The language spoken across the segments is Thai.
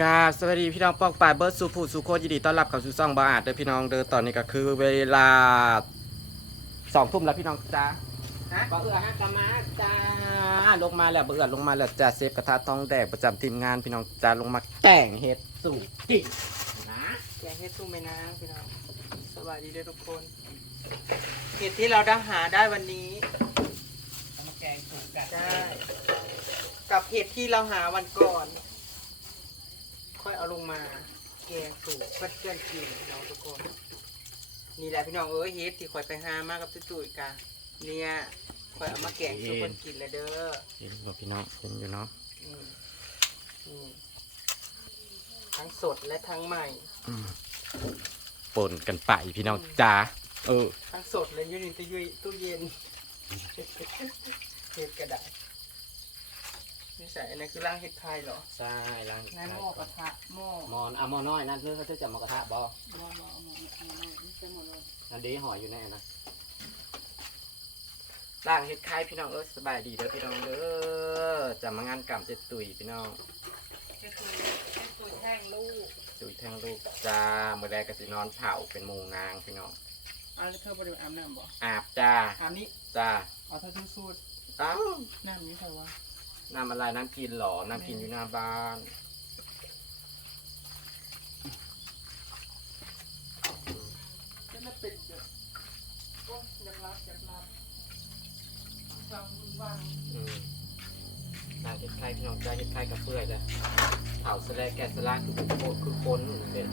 กราบสวัสดีพี่น้องปองป่ายเบิร์ดสุผู้สุโคตรยินดีต้อนรับเข้าสู่ซ่องบาอาดเด้อพี่น้องเด้อตอนนี้ก็คือเวลาสองทุ่มแล้วพี่น้องจ้าฮะบ่เอือฮะกลับมาจ้าลงมาแล้วบ่เอือลงมาแล้วจ้าเซฟกระทะทองแดงประจำทีมงานพี่น้องจ้าลงมาแต่งเฮ็ดสู่กินนะแกงเฮ็ดสู้แม่นางพี่น้องสวัสดีด้วยทุกคนเห็ดที่เราได้หาได้วันนี้มาแกงสู่กันได้กับเห็ดที่เราหาวันก่อน ค่อยเอาลงมาแกงสูเพื่อนเพื่อนๆกินพี่น้องทุกคน นี่แหละพี่น้องเอ้ยเห็ดที่ข่อยไปหามากับตุ้ยๆกันเนี่ยข่อยเอามาแกงสูเพื่อนกินเลยเด้อเห็นบ่พี่น้องเห็นอยู่เนาะอืมอืมทั้งสดและทั้งใหม่อืมปนกันไปพี่น้องจ้าเออ ทั้งสดเลยอยูนิตยุยตู้เย็นเห็ดกระดาษ นี่ใส่อันนั้นคือร่างเห็ดไทยเหรอใช่ล้างนั่นหม้อกระทะหม้อมอนอะมอน้อยนั่นเพื่อเขาจะหมอกระทะบ่หม้อหม้อหม้อหม้อนี่ใช่หมดเลยอันนี้ห่ออยู่แน่นะล่างเฮ็ดคล้ายพี่น้องเออสบายดีเด้อพี่น้องเด้อจะมางานกรรมเจ็ดตุยพี่น้องเห็ดตุยเห็ดตุยแท่งลูกตุยแทงลูกจ้ามื่อแรกก็สินอนเผาเป็นหมูนางพี่น้องเอาแล้วเธอบริวารอาบน้ำบ่อาบจ้าอาบนี้จ้าเอาเธอสู้สูดอ้าวน้ำนี้เธอวะ น้ำอะไรน้ำกินหรอน้ำกินอยู่หน้าบ้าน จะไม่เป็นเด้อโอ้ยอยากรับอยากรับฟังบุญว่างอืมล่าเฮ็ดคล้ายพี่น้องจ้าเฮ็ดคล้ายกับเปื่อยเลยเผาสแลกแกะสลากคือโคตรคือคนเป็น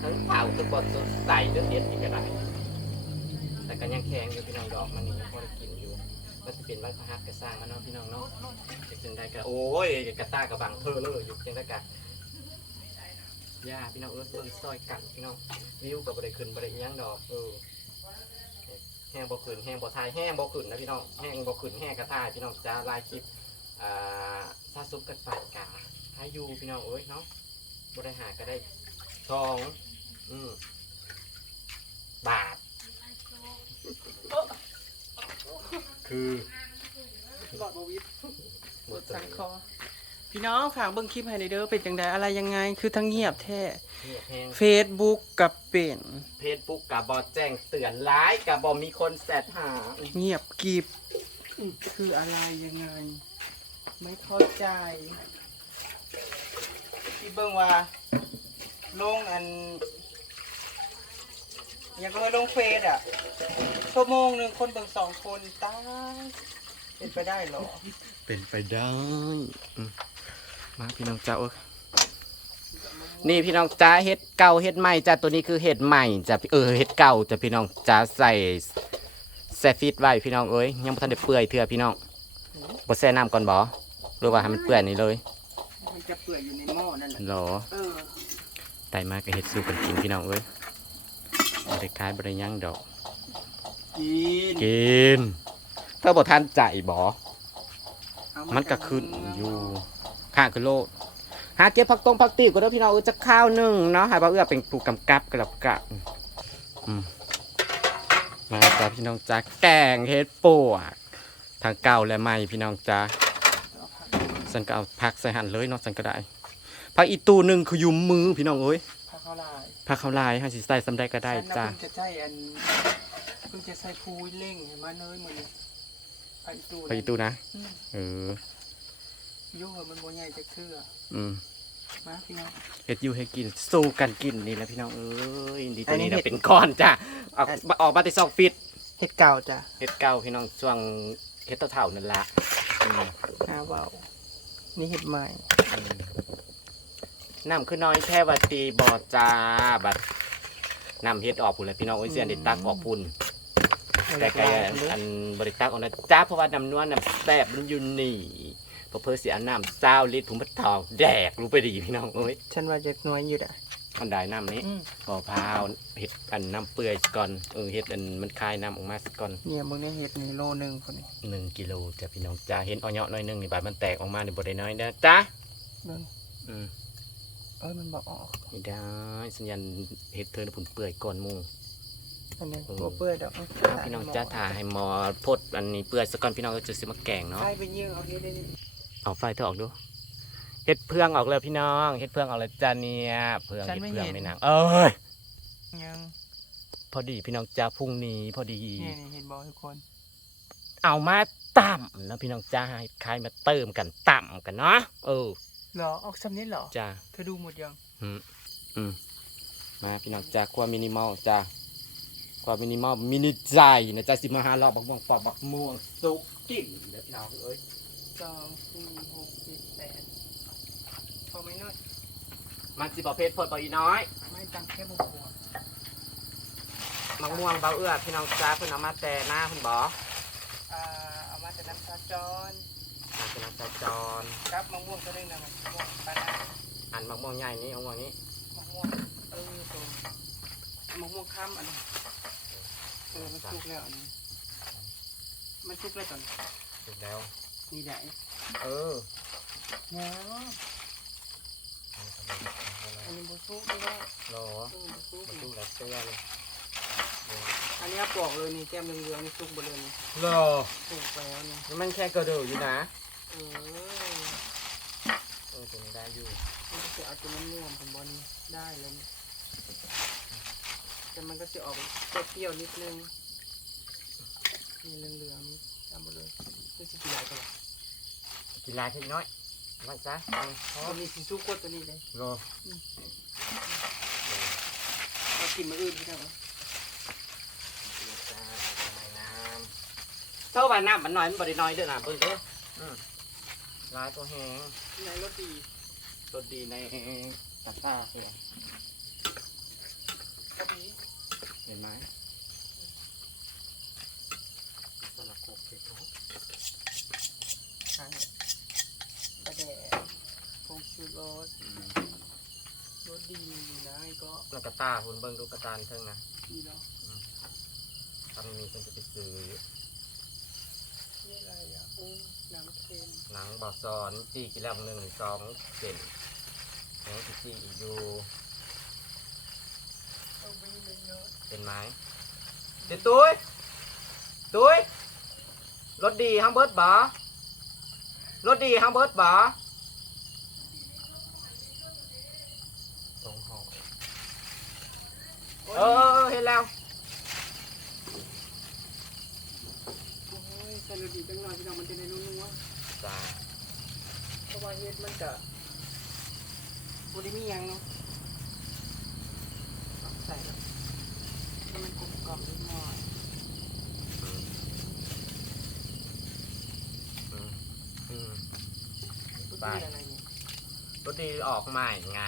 ทั้งเผาทั้งบดสดใสเดือดเด็ดอีกก็ได้แต่ก็ยังแข็งอยู่พี่น้องดอกมันนี่ยังพอได้กินอยู่ ก็จะเป็นไว้พระหักกระสร้างมันเนาะพี่น้องเนาะจะจึงได้ก็โอ้ยกระตากระบังเธอเลยอยู่จังได้กะย่าพี่น้องเออเบิ่งซอยกันพี่น้องวิวกับบริขึ้นบริยังดอกเออแห้งบ่ขึ้นแห้งบ่ทายแห้งบ่ขึ้นนะพี่น้องแห้งบ่ขึ้นแห้งกระทายพี่น้องจะลายคลิปอ่าซาซุปกันไปกาถ้าอยู่พี่น้องเอ้ยเนาะบริหารก็ได้ทองอืมบาท คือหลอดบวิดหมดสังคอ พี่น้องฝากเบิ้งคลิปให้หน่อยเด้อเป็นจังไดอะไรยังไง คือทั้งเงียบแท้เงียบแห้งเฟซบุ๊กกับเป็นเพจบุ๊กกับบอแจ้งเตือนร้ายกับบอมีคนแสดหาเงียบกริบคืออะไรยังไง ไม่เข้าใจพี่เบิ้งว่าลงอัน ยังก็ให้ลงเฟซอะชั่วโมงหนึ่งคนเบิ่งสองคนตายเป็นไปได้เหรอ เป็นไปได้อืมมาพี่น้องจ้าเอ้ยนี่พี่น้องจ้าเฮ็ดเก่าเฮ็ดใหม่จ้าตัวนี้คือเฮ็ดใหม่จ้าเออเฮ็ดเก่าจ้าพี่น้องจ้าใส่แซฟิตไว้พี่น้องเอ้ยยังบ่ทันได้เปื่อยเถื่อพี่น้องบ่แช่น้ำก่อนบ่หรือว่าให้มันเปื่อยนี่เลยมันจะเปื่อยอยู่ในหม้อนั่นแหละหรอเออไต่มาก็เฮ็ดสู้กันกินพี่น้องเอ้ย บ่ได้ขายบ่ได้หยังดอก กินกินเธอบ่ทันใจบ่เอามันก็ขึ้นอยู่ข้างคือโลดหาเก็บผักตรงผักตีบก็ได้อพี่น้องเออจะข้าวหนึ่งเนาะให้บ่าวเอื้อเป็นผู้กำกับกลับกะอืมมาจ้าพี่น้องจ้าแกงเฮ็ดปวกทางเก่าและใหม่พี่น้องจ้าฉันก็เอาผักใส่หั่นเลยเนาะฉันก็ได้ผักอีตูหนึ่งคือยุมมือพี่น้องเอ้ยผักข้าวลาย ผักข้าวลายให้สิใส่สำได้ก็ได้ฉันน่ะจ้าเพิ่งจะใช้อันเพิ่งจะใส่ฟูยเล่งเห็นมาเนยเหมือนไอตูผักอีตูนะอืมเออ โยุ่งมันโมใหญ่จะเชื่ออืมมาพี่น้อง เฮ็ดอยู่ให้กินสู้กันกินนี่แหละพี่น้องเอ้ยดีอัตัวนนี้นี้นะเห็ดเป็นก้อนจ้ะออกอัน ออกมาที่ซอกฟิตเห็ดเก่าจ้ะเฮ็ดเก่าพี่น้องช่วงเฮ็ดเท่าๆนั่นละอืมฮาเบานี่เห็ดใหม่ น้ำคือน้อยแท้วัตีบอจ้าบัดน้ำเฮ็ดออกพุ่นแหละพี่น้องโอ้ยเสียนได้ตักออกพุ่นแต่ไกอันบริตักออกนะจ้าเพราะว่าน้ำนวลน้ำแซ่บมันอยู่นี่เพอเพอเสียน้ำเจ้าลิตรผมมาทองแดกรู้ไปดีพี่น้องเอ้ยฉันว่าจะน้อยอยู่อะอันใดน้ำนี้อืมพอพาวเฮ็ดอันน้ำเปื่อยก่อนเออเฮ็ดอันมันคายน้ำออกมาสักก่อนเนี่ยมึงเนี่ยเห็ดนี่โลหนึ่งคนนี้หนึ่งกิโลจ้ะพี่น้องจ้าเห็นเอาเนาะหน่อยหนึงนี่บาดมันแตกออกมาในบ่ได้น้อยนะจ้านั่นอืม เอ้ยมันบอกออกไม่ได้สัญญาณเฮ็ดเธอน่ะผุนเปื่อยก่อนหมู่อันนี้เออตัวเปื่อยดอกเอาพี่น้องจ้าถ่าให้หมอพดอันนี้เปื่อยสักก่อนพี่น้องก็จะซื้อมาแกงเนาะใช่ไปยืงเอาเห็ดได้ดิเอาไฟเธอออกดูเฮ็ดเพื่องออกเลยพี่น้องเฮ็ดเพื่องออกเลยจ้าเนี่ยเพื่องฉันเฮ็ดไม่เพื่องเห็นไม่นางเอ้ยยังพอดีพี่น้องจ้าพรุ่งนี้พอดีนี่นี่เห็นบอกทุกคน เอามาต่ำแล้วพี่น้องจ้าให้ใครมาเติมกันต่ำกันเนาะเออ เหรอออกซ้ำนี้เหรอจ้าเธอดูหมดยังอืมอืมมาพี่น้องจ้าความมินิมอลจ้าความมินิมอลมินิใจนะจ้าสิมาหาเราบักม่วงปอกบักม่วงสุกกินเดี๋ยวพี่น้องเอ้ยสองสี่หกเจ็ดแปดพอไหมน้อยมันสิประเภทพดปอีน้อย ไม่ตังแค่บวกมะม่วงเบาเอื้อพี่น้องจ้าเพิ่นเอามาแต่หน้าคุณบออ่าเอามาแต่น้ำชาจร มาเป็นน้ำตาจรครับมะม่วงก็ได้นะมะม่วงปลานาอันมะม่วงใหญ่นี้มะม่วงนี้มะม่วงเออตัวมะม่วงข้ามอันนี้เออมันสุกแล้วอันนี้มันสุกแล้วก่อนถูกแล้วนี่ได้เออเนาะอันนี้บุสุกนี่ว่ารอเออบุสุกมานี่ดูแลเสื้อเลยอันนี้ปอกเลยนี่แก้มเหลืองๆนี่สุกหมดเลยนี่รอสุกไปแล้วนี่มันแค่กระเดืออยู่นะ เออเออตัวนี้ได้อยู่มันก็จะเอาตัวน้ำเนื้อผมบอลได้แล้วนี่แต่มันก็จะออกเปรี้ยวๆนิดนึงนี่เหลืองๆนี่ทำหมดเลยนี่สิกี่ลายกันกินลายทีน้อยไว้ซะเพอตัวนี้สิสุกกว่าตัวนี้เลยรอเรากินมาอื่นพี่น้องจ้าใส่น้ำเท่าว่าน้ำมันน้อยมันบริน้อยเด้อนะเบิ่งเด้อ อืมลายตัวแห้งในรสดีรสดีในตาตาเสียรสดีเห็นไหมสลักโคกเผ็ดเนาะใช่กระแดดผงชูรสอืมรสดีอยู่นะไอ้ก็แล้วกระตาคุณเบิ่งดูกระตาเทิงนะดีเนาะถ้าไม่มีคนจะไปซื้อนี่อะไรอะโอ้ หนังเค็มหนังบอซอนจีกินแล้วหนึ่งสองเจ็ดแล้วจีจีอีกอยู่เอาไปเลยเนาะเป็นไหมเด็ดตุ้ยตุ้ยรถดีฮัมเบิร์ดบ่รถดีฮัมเบิร์ดบ่ตรงหอเออเออเออเห็นแล้ว โอ้ ยใส่รสดีจังหน่อยพี่น้องมันจะได้นุ่มๆจ้าเพราะว่าเฮ็ดมันจะบริมีหยังเนาะเอาใส่แล้วให้มันกลมกล่อมนิดหน่อยอืมอืมปดีอะไรเนี่ยรถดีออกใหม่ไง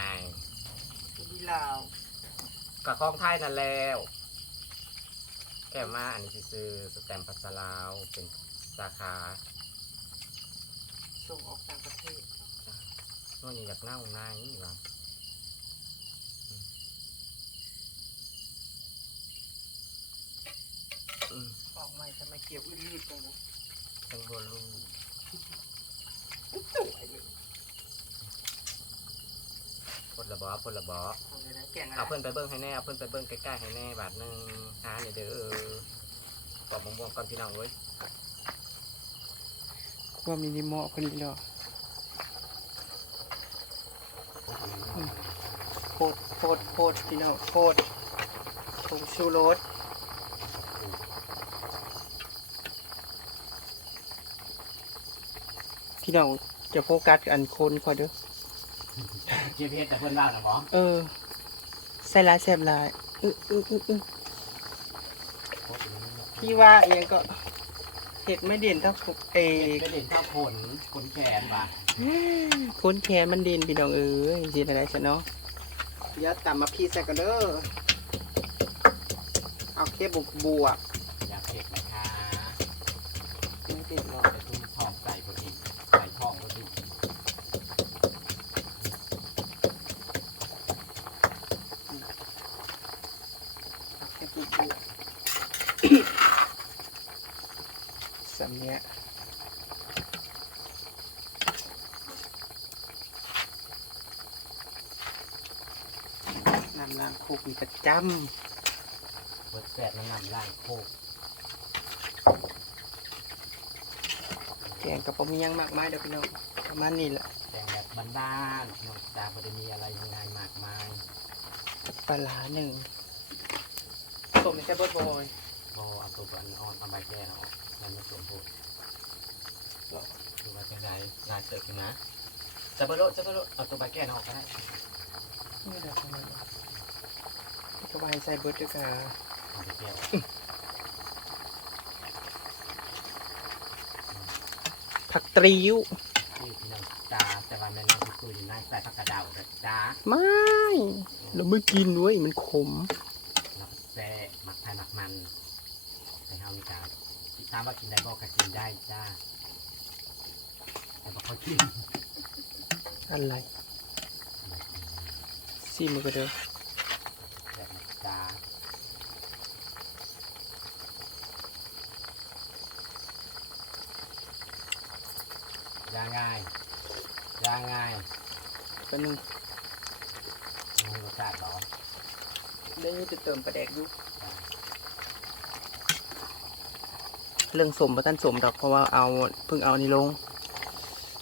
รสดีลาวกับของไทยนั่นแล้วแค่มาอันนี้สิซื้อสแตมป์ภาษาลาวเป็น สาขาส่งออกต่างประเทศโน่นนี่อยากเน่าหน้านี่หรออืมอืมออกใหม่ทำไมเกี่ยวอืดๆจังนะเป็นบัวลูสวยเลยพดระบอพดระบอเอาเลยนะแกงอะไรเอาเพื่อนไปเบิ้งให้แน่เอาเพื่อนไปเบิ้งใกล้ๆให้แน่บาทหนึ่งหาเนี่ยเด้อปอกมะม่วงก่อนพี่น้องเว้ย คั่วมินิมอลคนนี้เหรอโคตรโคตรโคตรพี่น้องโคตรผงชูรสพี่น้องจะโฟกัสอันคนคอยเด้อเจี๊ยบเพชรแต่เพื่อนบ้านนะบอเออใส่ลายแสบลายอึ้อึ้อึ้อึ้พี่ว่าเองก็เห็ดไม่เด่นเท่าเอไปเด่นข้าวผลขนแขนบาทค้นแคนมันเด่นพี่น้องเอ้ยสิอะไรซะเนาะเดี๋ยวตำมาพี่ใส่กันเด้อเอาแค่บวกบวก อยากเผ็ดนะคะ ไม่เผ็ดหรอก ไปทุ่มทองใส่พอดีใส่ทองพอดี เอาแค่บวกบวก สำเนี้ยน้ำล้างคุกมีประจเบิดแสบน้ำน้ำลายโคกำแกงกับปมีหยังมากมายเด้อพี่น้องประมาณนี้แหละแดงแบบบ้านๆพี่น้องจ้าไม่ได้มีอะไรยังไงมากมายปลาร้าหนึ่งสมไม่ใช่เบิร์ดบอยพอเอาตัวอันอ่อนเอาใบแก้อ อกนั่นไม่สมบูรณ์ดูว่าเป็นไรลายเสิร์ฟขึ้นนะจะเบอร์โลจะเบอร์โลเอาตัวใบแก้ออกก็ได้ไม่ได้ทำไมก็ไปใส่เบิร์ดด้วยค่ะเอาใบแก้ออกผักตรีวที่พี่น้องจ้าแต่ว่าแม่น้องคืออยู่ในใส่ผักกระเดาแบบจ้าไม่เราไม่กินเว้ยมันขม แล้วก็แซ่หมักไทยหมักมันใส่เฮามีการ ติดตามว่ากินได้บอกก็กินได้จ้า แต่บอกเขากินอะไรซีมือกันเด้อแบบนี้จ้าย่างง่ายย่างง่ายเป็นหนึ่งมีรสชาติเหรอได้นี่จะเติมปลาแดกอยุ เรื่องสมประท่านสมดอกเพราะว่าเอาเพิ่งเอานี่ลง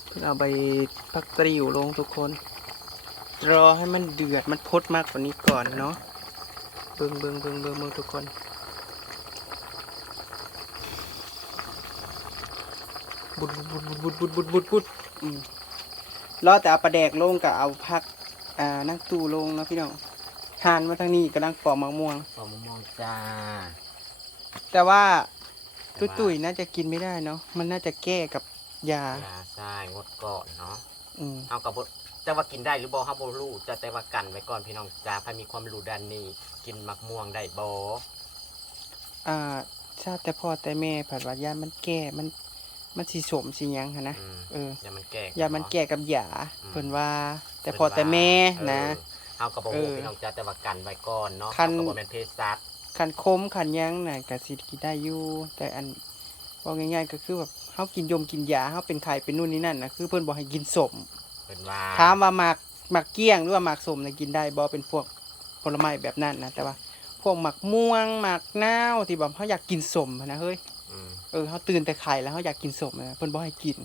เพิ่งเอาใบพักตรีอยู่ลงทุกคน รอให้มันเดือดมันพดมากกว่านี้ก่อนเนาะเบิ้งเบิ้งเบิ้งเบิ้งเบิ้งทุกคนบุดบุดบุดบุดบุดบุดบุดอืมรอแต่เอาปลาแดกลงกับเอาพักอ่านั่งตู้ลงนะพี่น้องทานมาทางนี้กำลังปอกมะม่วง ปอมม่วงจ้า แต่ว่า ต่ตุ้ยว่าตุ้ยน่าจะกินไม่ได้เนาะมันน่าจะแก้กับยา ยาใช่งดก่อนเนาะอืมเอากับบจะว่ากินได้หรือบ่เฮาบ่รู้จะแต่ว่ากันไว้ก่อนพี่น้องจ้าพามีความรู้ด้านนี้ กินมักม่วงได้บ่อ่าชาติแต่พ่อแต่แม่ผัดว่ายามันแก้มัน มันสีสมสีหยังหั้นนะอืมเออ อย่ามันแก่ยามันแก้กับยาอืมเพิ่นว่า แต่พ่อแต่แม่นะ เออเอากับบ่เอรู้อพี่น้องจ้าแต่ว่ากันไว้ก่อนเนาะคันเอากับบ่แม่นเภสัช คันคมคันหยังน่ะก็สิกินได้อยู่แต่อันว่าง่ายๆก็คือแบบเฮากินยมกินยาเฮาเป็นไข้เป็นนู่นนี่นั่นนะคือเพิ่นบอกให้กินสมเพิ่นว่าถามว่าหมากหมากเกี้ยงหรือว่าหมากสมเนี่ยกินได้บ่เป็นพวกผลไม้แบบนั้นนะแต่ว่า พวกหมากม่วงหมากนาวที่แบบเขาอยากกินสมอะนะเฮ้ยอืมเออเขาตื่นแต่ไข่แล้วเขาอยากกินสมนะเพิ่นบ่ให้กิน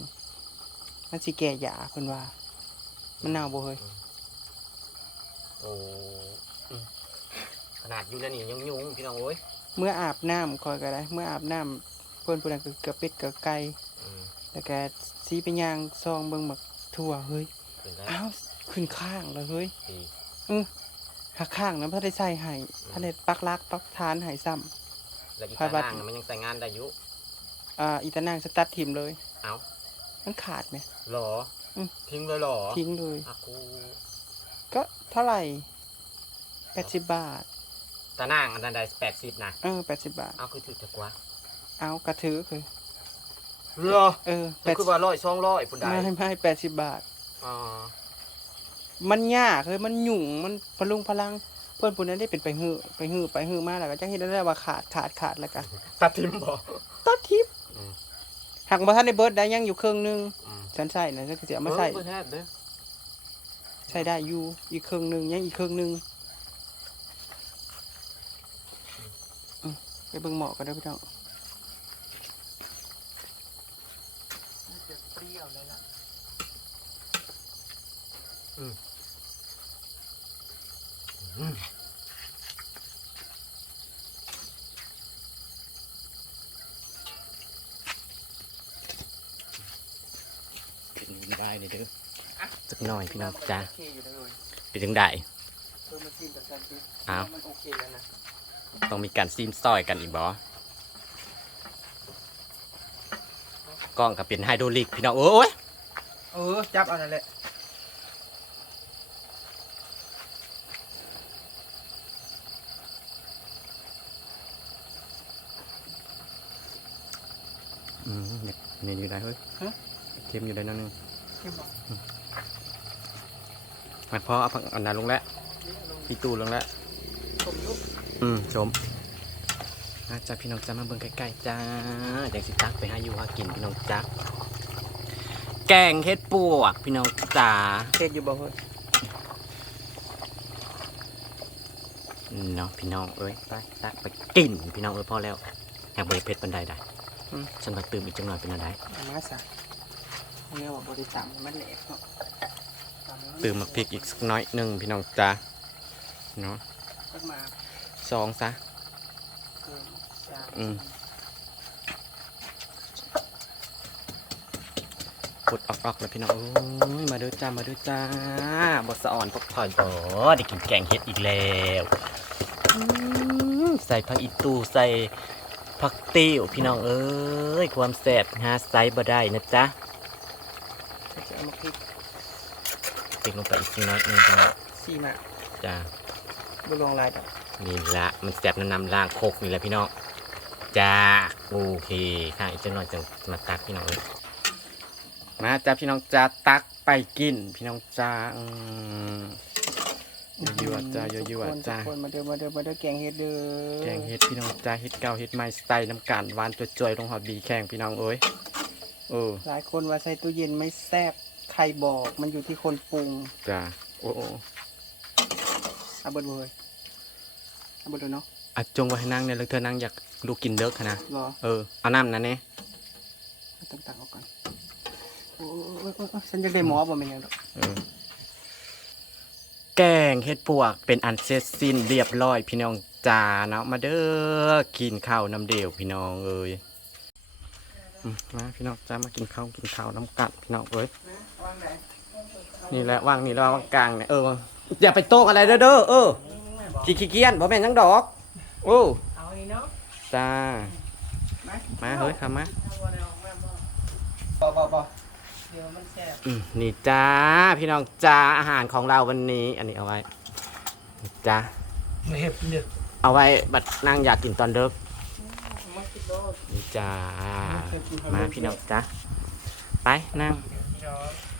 มันสิแก้ยาเพิ่นว่า มันเน่าบ่เฮ้ยโอ้อืม ขนาดอยู่แล้วนี่ยังยุ่งพี่น้องโอ้ยเมื่ออาบน้ำคอยก็ได้ เมื่ออาบน้ำเพิ่นผู้นั้นก็เกลือเป็ดเกลือไก่อืมแล้วก็สีไปย่างซองเบิ่งหมักทั่วเฮ้ยเป็นได้อ้าวขึ้นข้างแล้วเฮ้ยดีหักข้างนั้นพระได้ใส่ให้พระได้ปักลักปักทานให้ซ้ำแล้วอีกพาตาบัดนางน่ะมันยังใส่งานได้อยู่อ่าอีตานางสตัดทิมเลยเอ้า มันขาดไหม หรออม ทิ้งเลยหรอทิ้งเลย อากูก็เท่าไหร่แปดสิบบาท ตานางอันนั้นได้แปดสิบนะเออแปดสิบบาท เอาคือถือจะกว่าเอากระถือคือเหรอเออแปมันดคือว่าร้อยสองร้อยปุ่นได้ไม่ไม่แปดสิบบาทอ๋อมันยากเลยมันหยุ่งมันพลุงพลัง เพื่อนผู้นั้นได้เป็นไปหื้อไปหื้อไปหื้อมาแล้วก็จะเห็นได้ว่าขาดขาดขาดแล้วกันตัดทิมบ่ตัดทิปอืมหักมาท่านในเบิร์ดได้ยังอยู่เครื่องนึงอืมฉันใส่นะฉันก็จะเอามาใส่เออเบิ่งแท้เด้อใช้ได้อยู่อีกเครื่องนึงยังอีกเครื่องนึงอืม ไปเบิ่งหมอกันเด้อพี่น้องเปรี้ยวเลยล่ะอืมกินได้เลยเด้อสักหน่อยพี่น้องจ้าโอเคอยู่นะเลยเป็นจังได้เพิ่มมาซิมกับกันดิอ้าวมันโอเคแล้วนะ ต้องมีการซีมซอยกันอีกบ่กล้องก็เป็นไฮโดรลิกพี่น้องโอ้ยเออจับเอานั่นแหละอืมเนี่ยเนี่ยอยู่ได้เฮ้ยเค็มอยู่ได้นั่นนึงเข้มบอกมาพอเอาผักอันนั้นลงแล้วนี่เอาลงพี่ตูลงแล้วชมยุก อืมชมอาจ้าพี่น้องจ้ามาเบิ่งใกล้ๆจ้าเดี๋ยวสิตักไปหาอยู่หากินพี่น้องจ้าแกงเฮ็ดปวก พี่น้องจ้าเผ็ดอยู่บ่เฮ้ยเนาะพี่น้องเอ้ยไปตักไปกินพี่น้องเอ้ยพอแล้วอยากบริเพ็ดปันใดได้ฉันมาตื่มอีกจังหน่อยเป็นอะไรเอามาซะเอาเนี่ยว่าบริจาคมันแหลกเนาะตื่มมาพริกอีกสักน้อยหนึ่งพี่น้องจ้าเนาะก็มา สองซะเพิ่มสามอืมปุดออกๆแล้วพี่น้องโอ้ยมาดูจ้า มาดูจ้าบทสะอ่อนพวกถอยบอได้กินแกงเห็ดอีกแล้วอืมใส่ผักอีตูใส่ผักติ้วพี่น้องเอ้ย ความแซ่บหาไซส์บ่ได้นะจ๊ะจะเอามาพริกติกลงไปอีกสักน้อยหนึงจ้าสี่หมาจ้าบุลงลายแบบ นี่ละมันแซ่บน้ำน้ำล่างโคกนี่แหละพี่น้องจ้าโอเคค่ะอีกจังหน่อยจะมาตักพี่น้องเลยมาจ้าพี่น้องจ้าตักไปกิน พี่น้องจ้าอืมยั่วๆจ้ายั่วๆจ้าทุกคนมาเด้อมาเด้อมาเด้อแกงเฮ็ดเด้อแกงเฮ็ดพี่น้องจ้าเฮ็ดเก่าเฮ็ดใหม่สไตล์น้ำกันหวานจอยๆลงหอดดีแข่งพี่น้องเอ้ยเออหลายคนว่าใส่ตู้เย็นไม่แซ่บใครบอกมันอยู่ที่คนปรุงจ้าโอ้โอ้เอาเบิดเลย เอาเบิดเลยเนาะอะจงไว้ให้นั่งเนี่ยแล้วเธอนั่งอยากลูกกินเด้อค่ะนะรอเออเอาน้ำนะเนี่ยเอาต่างๆออกก่อนโอ้ยโอ้ยโอ้ยโอ้ยฉันจะได้หมอบ่เป็นหยังดอกเออ แกงเฮ็ดปวกเป็นอันเสร็จสิ้นเรียบร้อยพี่น้องจ้าเนาะมาเด้อกินข้าวน้ำเดียวพี่น้องเอ้ยอืมมาพี่น้องจ้ามากินข้าวกินข้าวน้ำกัดพี่น้องเอ้ยนะวางไหน นี่แหละว่างนี่แล้วว่างกลางเนี่ยเอออย่าไปโต๊ะอะไรเด้อเด้อเออไม่บอก ขี้ขี้เกียจบ่แม่นหยังดอก โอ้เอาอันนี้เนาะจ้ามามาเฮ้ยครับมาเอาบ่ได้ออกมาบ่บ่บ่บ่เดี๋ยวมันแซ่บอืมนี่จ้าพี่น้องจ้าอาหารของเราวันนี้ อันนี้เอาไว้นี่จ้ามาเฮ็ดเด้อเอาไว้บัดนั่งอยากกินตอนเด็กมาคิดโลดนี่จ้ามาพี่น้องจ้าไปนั่งเดี๋ยวไป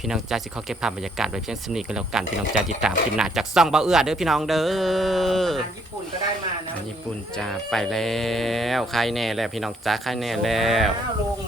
พี่น้องจ้าสิเขาเก็บภาพบรรยากาศไว้เพียงสนิทกันแล้วกันพี่น้องจ้าติดตามคลิปหน้าจากซ่องเบาเอื้อเด้อพี่น้องเด้ออาหารญี่ปุ่นก็ได้มานะอาหารญี่ปุ่นจ้าไปแล้วใครแน่แล้วพี่น้องจ้าใครแน่แล้ว อ้าวลง